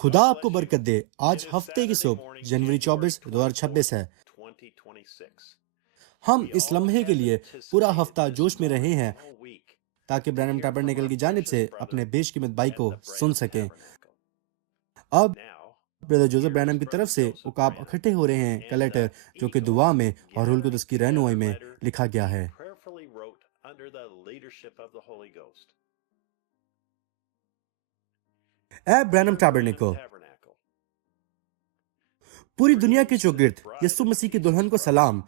खुदा आपको बरकत दे। आज हफ्ते की सुबह जनवरी 24 2026 है। हम इस लम्हे के लिए पूरा हफ्ता जोश में रहे हैं ताकि ब्रैनम टैबरनेकल की जानिब से अपने बेशकीमत भाई को सुन सकें। अब ब्रदर जोसेफ ब्रैनम की तरफ से उकाब इकट्ठे हो रहे हैं का लेटर, जो कि दुआ में और रूल कुदस की रहनुमाई में लिखा गया है। ए ब्रैनम टैबरनेकल, पूरी दुनिया के चौगिर्द यीशु मसीह की दुल्हन को सलाम,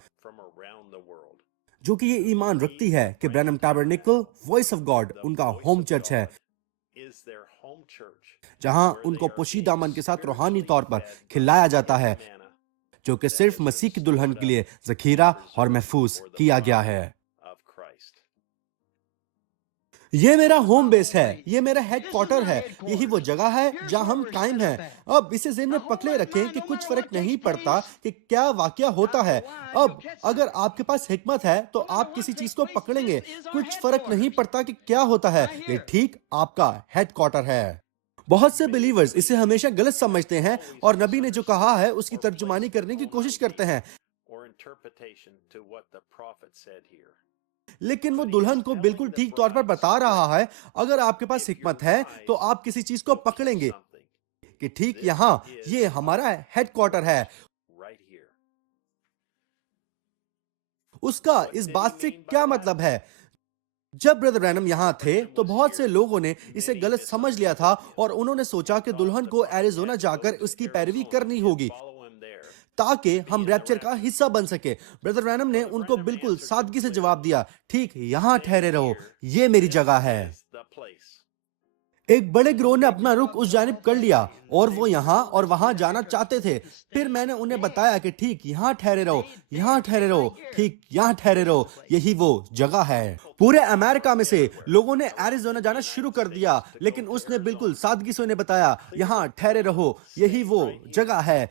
जो कि ये ईमान रखती है कि Branham tabernacle voice of God उनका होम चर्च है, जहां उनको पोशीदा मन के साथ रूहानी तौर पर खिलाया जाता है, जो कि सिर्फ मसीह की दुल्हन के लिए जखीरा और महफूज किया गया है। ये मेरा होम बेस है, ये मेरा हेड क्वार्टर है, यही वो जगह है जहां हम कायम हैं। अब इसे ज़हन में पकड़े रखें कि कुछ फर्क नहीं पड़ता कि क्या वाकया होता है। अब अगर आपके पास हिकमत है तो आप किसी चीज को पकड़ेंगे। कुछ फर्क नहीं पड़ता कि क्या होता है, ये ठीक आपका हेड क्वार्टर है। बहुत से बिलीवर्स इसे हमेशा गलत समझते हैं और नबी ने जो कहा है उसकी तर्जुमानी करने की कोशिश करते हैं, लेकिन वो दुल्हन को बिल्कुल ठीक तौर पर बता रहा है। अगर आपके पास हिकमत है तो आप किसी चीज को पकड़ेंगे कि ठीक यहां ये हमारा हेड क्वार्टर है। उसका इस बात से क्या मतलब है? जब ब्रदर ब्रैनम यहां थे तो बहुत से लोगों ने इसे गलत समझ लिया था और उन्होंने सोचा कि दुल्हन को एरिज़ोना जाकर उसकी पैरवी करनी होगी ताकि हम रैप्चर का हिस्सा बन सके। ब्रदर ब्रैनम ने उनको बिल्कुल सादगी से जवाब दिया, ठीक यहां ठहरे रहो, ये मेरी जगह है। एक बड़े गिरोह ने अपना रुख उस जानिब कर लिया और वो यहाँ और वहां जाना चाहते थे। फिर मैंने उन्हें बताया कि ठीक यहाँ ठहरे रहो, यहाँ ठहरे रहो, ठीक यहाँ ठहरे रहो, यही वो जगह है। पूरे अमेरिका में से लोगों ने एरिज़ोना जाना शुरू कर दिया, लेकिन उसने बिल्कुल सादगी से उन्हें बताया, यहाँ ठहरे रहो, यही वो जगह है।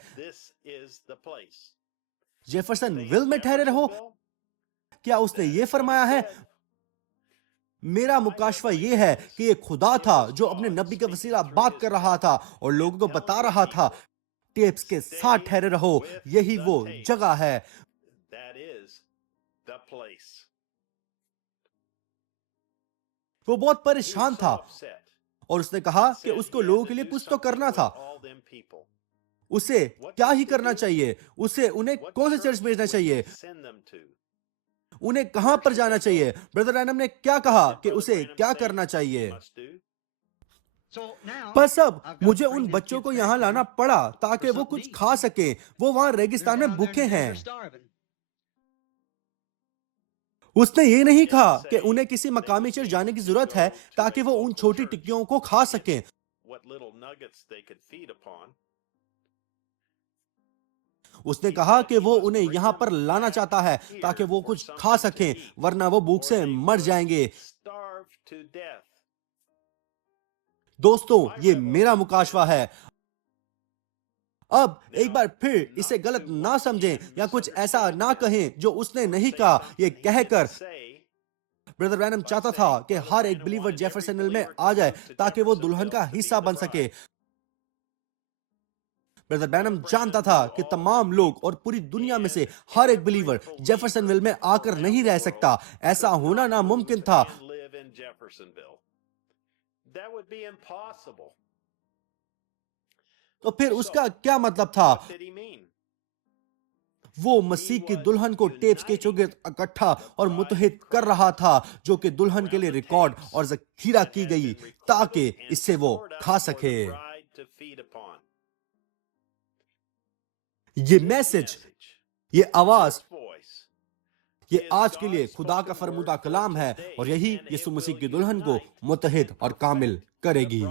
जेफरसन विल में ठहरे रहो, क्या उसने ये फरमाया है? मेरा मुकाशवा ये है कि ये खुदा था जो अपने नबी के वसीला बात कर रहा था और लोगों को बता रहा था, टेप्स के साथ ठहरे रहो, यही वो जगह है। वो बहुत परेशान था और उसने कहा कि उसको लोगों के लिए कुछ तो करना था। उसे क्या ही करना चाहिए? उसे उन्हें कौन से चर्च भेजना चाहिए? उन्हें कहां पर जाना चाहिए? ब्रदर रैनम ने क्या कहा कि उसे क्या करना चाहिए? बस अब मुझे उन बच्चों को यहाँ लाना पड़ा ताकि वो कुछ खा सके। वो वहां रेगिस्तान में भूखे हैं। उसने ये नहीं कहा कि उन्हें किसी मकामी चर्च जाने की जरूरत है ताकि वो उन छोटी टिक्कियों को खा सकें। उसने कहा कि वो उन्हें यहाँ पर लाना चाहता है ताकि वो कुछ खा सकें, वरना वो भूख से मर जाएंगे। दोस्तों, ये मेरा मुकाशवा है। अब एक बार फिर इसे गलत ना समझें या कुछ ऐसा ना कहें जो उसने नहीं कहा। ये कहकर ब्रदर ब्रैनम चाहता था कि हर एक बिलीवर जेफरसनविल में आ जाए ताकि वो दुल्हन का हिस्सा बन सके। ब्रदर ब्रैनम जानता था कि तमाम लोग और पूरी दुनिया में से हर एक बिलीवर जेफरसनविल में आकर नहीं रह सकता। ऐसा होना नामुमकिन था। तो फिर उसका क्या मतलब था? वो मसीह की दुल्हन को टेप्स के चौगिर्द इकट्ठा और मुत्तहिद कर रहा था, जो कि दुल्हन के लिए रिकॉर्ड और जखीरा की गई ताकि इससे वो खा सके। ये मैसेज, ये आवाज, ये आज के लिए खुदा का फरमुदा कलाम है और यही यीशु मसीह की दुल्हन को मुत्तहिद और कामिल करेगी।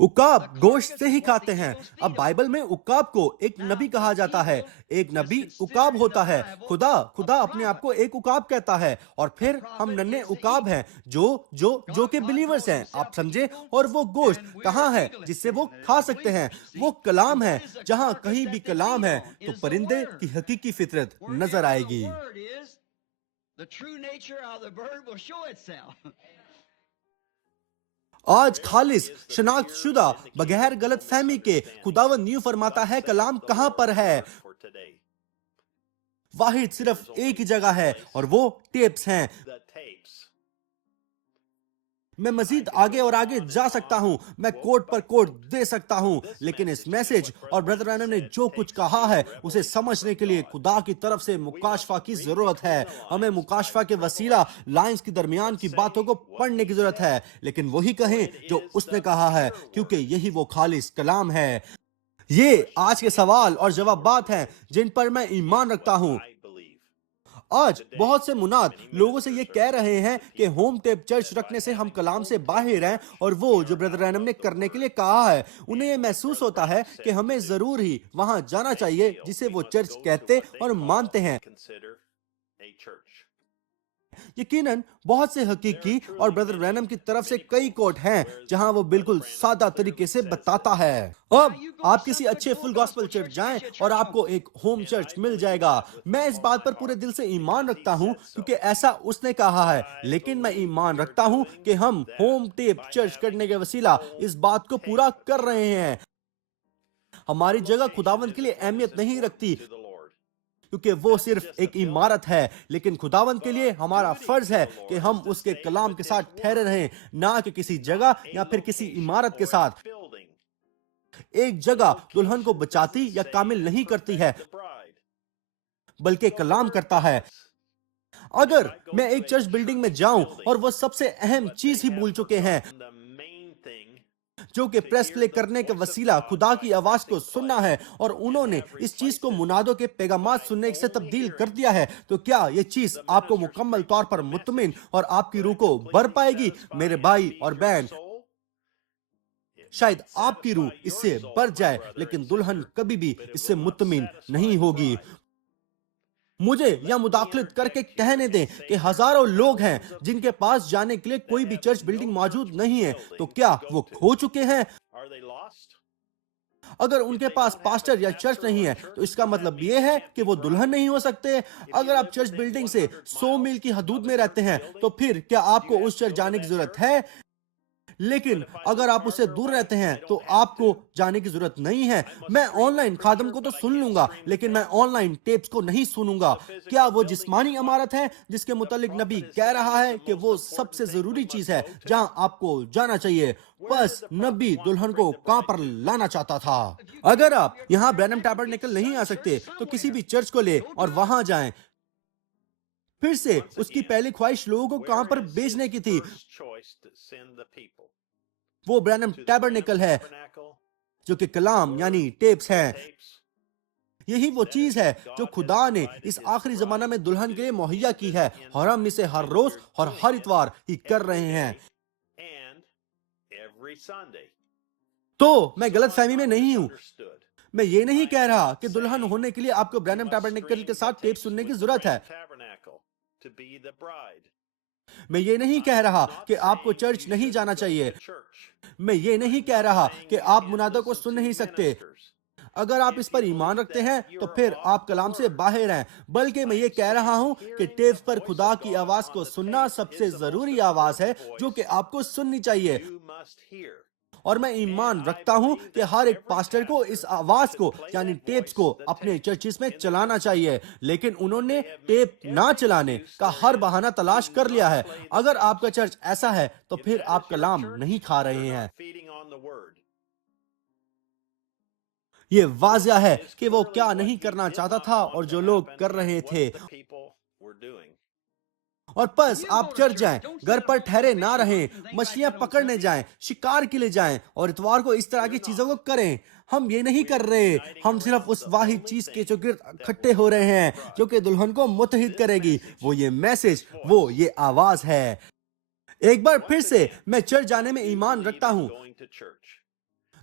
उकाब गोश्त से ही खाते हैं। अब बाइबल में उकाब को एक नबी कहा जाता है। एक नबी उकाब होता है। खुदा खुदा अपने आप को एक उकाब कहता है और फिर हम नन्हे उकाब हैं जो जो जो के बिलीवर्स हैं, आप समझे। और वो गोश्त कहाँ है जिससे वो खा सकते हैं? वो कलाम है। जहां कहीं भी कलाम है तो परिंदे की हकीकी फितरत नजर आएगी। आज खालिस शनाख्तशुदा बगैर गलत फहमी के खुदावंद यूं फरमाता है, कलाम कहां पर है? वाहिद सिर्फ एक ही जगह है और वो टेप्स हैं। मैं मजीद आगे और आगे जा सकता हूं, मैं कोट पर कोट दे सकता हूं, लेकिन इस मैसेज और ब्रदर ब्रैनम ने जो कुछ कहा है उसे समझने के लिए खुदा की तरफ से मुकाशफा की जरूरत है। हमें मुकाशफा के वसीला लाइंस के दरमियान की बातों को पढ़ने की जरूरत है, लेकिन वही कहें जो उसने कहा है, क्योंकि यही वो खालिस कलाम है। ये आज के सवाल और जवाब बात हैं जिन पर मैं ईमान रखता हूं। आज बहुत से मुनाद लोगों से ये कह रहे हैं कि होम टेप चर्च रखने से हम कलाम से बाहर हैं, और वो जो ब्रदर रैनम ने करने के लिए कहा है, उन्हें ये महसूस होता है कि हमें जरूर ही वहां जाना चाहिए जिसे वो चर्च कहते और मानते हैं। यकीनन बहुत से हकीकी और ब्रदर रैनम की तरफ से कई कोट हैं जहां वो बिल्कुल सादा तरीके से बताता है। अब आप किसी अच्छे फुल गॉस्पेल चर्च जाएं और आपको एक होम चर्च मिल जाएगा। मैं इस बात पर पूरे दिल से ईमान रखता हूं क्योंकि ऐसा उसने कहा है, लेकिन मैं ईमान रखता हूं कि हम होम टेप चर्च करने के वसीला इस बात को पूरा कर रहे हैं। हमारी जगह खुदावंद के लिए अहमियत नहीं रखती क्योंकि वो सिर्फ एक इमारत है, लेकिन खुदावंद के लिए हमारा फर्ज है कि हम उसके कलाम के साथ ठहरे रहें, ना कि किसी जगह या फिर किसी इमारत के साथ। एक जगह दुल्हन को बचाती या कामिल नहीं करती है, बल्कि कलाम करता है। अगर मैं एक चर्च बिल्डिंग में जाऊं और वो सबसे अहम चीज ही भूल चुके हैं, जो कि प्रेस प्ले करने का वसीला खुदा की आवाज को सुनना है, और उन्होंने इस चीज को मुनादों के पैगामात सुनने से तब्दील कर दिया है, तो क्या ये चीज आपको मुकम्मल तौर पर मुतमिन और आपकी रूह को भर पाएगी? मेरे भाई और बहन, शायद आपकी रूह इससे भर जाए, लेकिन दुल्हन कभी भी इससे मुतमिन नहीं होगी। मुझे या मुदाखलत करके कहने दें कि हजारों लोग हैं जिनके पास जाने के लिए कोई भी चर्च बिल्डिंग मौजूद नहीं है, तो क्या वो खो चुके हैं? अगर उनके पास पास्टर या चर्च नहीं है, तो इसका मतलब यह है कि वो दुल्हन नहीं हो सकते। अगर आप चर्च बिल्डिंग से 100 मील की हदूद में रहते हैं, तो फिर क्या आपको उस चर्च जाने की जरूरत है? लेकिन अगर आप उससे दूर रहते हैं तो आपको जाने की जरूरत नहीं है। मैं ऑनलाइन खादम को तो सुन लूंगा, लेकिन मैं ऑनलाइन टेप्स को नहीं सुनूंगा। क्या वो जिस्मानी इमारत है जिसके मुतालिक नबी कह रहा है कि वो सबसे जरूरी चीज है जहां आपको जाना चाहिए? बस नबी दुल्हन को कहां पर लाना चाहता था। अगर आप यहाँ ब्रैनम टैबरनेकल नहीं आ सकते, तो किसी भी चर्च को ले और वहां जाएं। फिर से उसकी पहली ख्वाहिश लोगों को कहां पर भेजने की थी? वो ब्रैनम टैबरनेकल है, जो कि कलाम यानी टेप्स हैं। यही वो चीज है जो खुदा ने इस आखिरी जमाना में दुल्हन के लिए मुहैया की है, और हम इसे हर रोज और हर इतवार ही कर रहे हैं। तो मैं गलत फहमी में नहीं हूं। मैं ये नहीं कह रहा कि दुल्हन होने के लिए आपको ब्रैनम टैबरनेकल के साथ टेप सुनने की जरूरत है। मैं ये नहीं कह रहा कि आपको चर्च नहीं जाना चाहिए। मैं ये नहीं कह रहा कि आप मुनादों को सुन नहीं सकते। अगर आप इस पर ईमान रखते हैं तो फिर आप कलाम से बाहर हैं। बल्कि मैं ये कह रहा हूं कि टेप पर खुदा की आवाज को सुनना सबसे जरूरी आवाज है जो कि आपको सुननी चाहिए। और मैं ईमान रखता हूं कि हर एक पास्टर को इस आवाज को यानी टेप्स को अपने चर्चिस में चलाना चाहिए, लेकिन उन्होंने टेप ना चलाने का हर बहाना तलाश कर लिया है। अगर आपका चर्च ऐसा है तो फिर आप कलाम नहीं खा रहे हैं। ये वाज़िया है कि वो क्या नहीं करना चाहता था और जो लोग कर रहे थे। और बस आप चर्च जाएं, घर पर ठहरे ना रहें, मछलियां पकड़ने जाएं, शिकार के लिए जाएं और इतवार को इस तरह की चीजों को करें। हम ये नहीं कर रहे। हम सिर्फ उस वाहिद चीज के चौगिर्द इकट्ठे हो रहे हैं जो कि दुल्हन को मुत्तहिद करेगी। वो ये मैसेज, वो ये आवाज है। एक बार फिर से मैं चर्च जाने में ईमान रखता हूँ।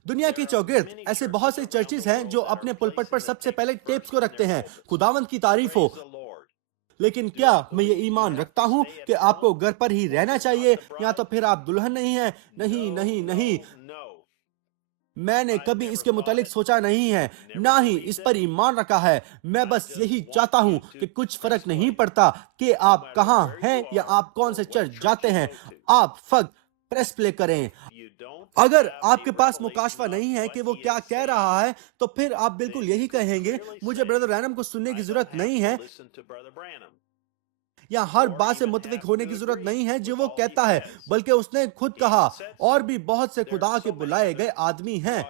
दुनिया के चौगिर्द ऐसे बहुत से चर्चिज हैं जो अपने पुलपट पर सबसे पहले टेप्स को रखते हैं। खुदावंद की तारीफ हो। लेकिन क्या मैं ये ईमान रखता हूं कि आपको घर पर ही रहना चाहिए या तो फिर आप दुल्हन नहीं हैं? नहीं नहीं नहीं, मैंने कभी इसके मुतालिक सोचा नहीं है, ना ही इस पर ईमान रखा है। मैं बस यही चाहता हूं कि कुछ फर्क नहीं पड़ता कि आप कहां हैं या आप कौन से चर्च जाते हैं। आप फक्त प्रेस प्ले करें। अगर आपके पास मुकाशवा नहीं है कि वो क्या कह रहा है, तो फिर आप बिल्कुल यही कहेंगे, मुझे ब्रदर ब्रैनम को सुनने की जरूरत नहीं है, या हर बात से मुत्तफिक होने की जरूरत नहीं है जो वो कहता है, बल्कि उसने खुद कहा, और भी बहुत से खुदा के बुलाए गए आदमी हैं।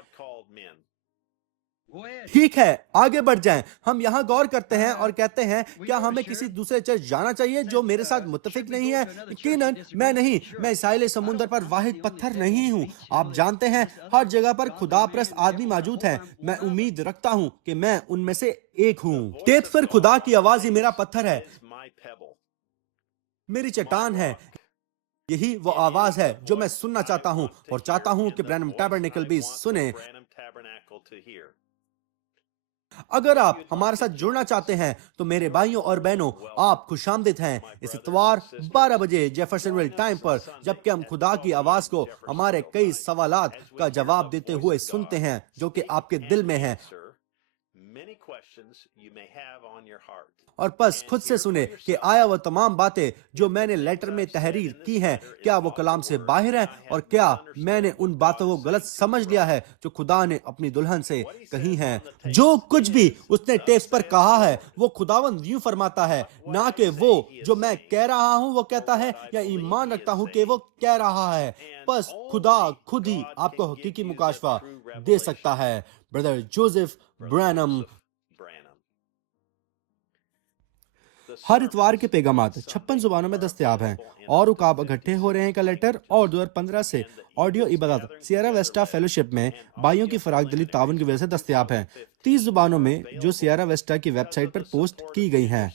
ठीक है, आगे बढ़ जाएं। हम यहाँ गौर करते हैं और कहते हैं, क्या हमें किसी दूसरे चर्च जाना चाहिए जो मेरे साथ मुत्तफिक नहीं है? यकीनन मैं नहीं। मैं साहिल समुंदर पर वाहिद पत्थर नहीं हूँ। आप जानते हैं, हर जगह पर खुदाप्रस्त आदमी मौजूद हैं। मैं उम्मीद रखता हूँ कि मैं उनमें से एक हूँ। टेप पर खुदा की आवाज ही मेरा पत्थर है, मेरी चट्टान है। यही वो आवाज है जो मैं सुनना चाहता हूँ, और चाहता हूँ कि ब्रैनम टैबरनेकल भी सुने। अगर आप हमारे साथ जुड़ना चाहते हैं तो मेरे भाइयों और बहनों, आप खुशामदीद हैं इस इतवार 12 बजे जेफरसनविल टाइम पर, जबकि हम खुदा की आवाज को हमारे कई सवालात का जवाब देते हुए सुनते हैं जो कि आपके दिल में हैं। और बस खुद से सुने कि आया वो तमाम बातें जो मैंने लेटर में तहरीर की हैं, क्या वो कलाम से बाहर है, और क्या मैंने उन बातों को गलत समझ लिया है जो खुदा ने अपनी दुल्हन से कही हैं। जो कुछ भी उसने टेप्स पर कहा है वो खुदावंद यूं फरमाता है, ना कि वो जो मैं कह रहा हूं वो कहता है, या ईमान रखता हूं कि वो कह रहा है। बस खुदा खुद ही आपको हकीकी मुकाशवा दे सकता है। Brother Joseph Branham. हर इतवार के पैगामात 56 जुबानों में दस्तयाब हैं, और उकाब इकट्ठे हो रहे हैं का लेटर, और 2015 से ऑडियो इबादत सियरा वेस्टा फेलोशिप में भाइयों की फराग दिली ताउन की वजह से दस्तयाब हैं 30 जुबानों में, जो सियरा वेस्टा की वेबसाइट पर पोस्ट की गई हैं।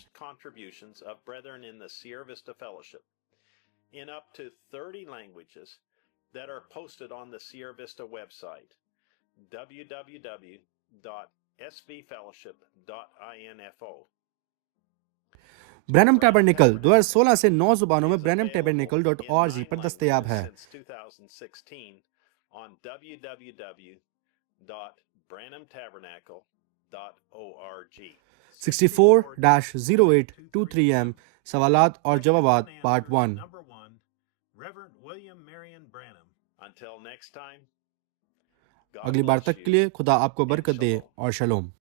ब्रैनम टैबरनेकल 2016 से 9 जुबानों में ब्रैनम tabernacle.org पर दस्तयाब है। 64-0823M सवालात और जवाबात पार्ट 1। अगली बार तक के लिए खुदा आपको बरकत दे और शलोम।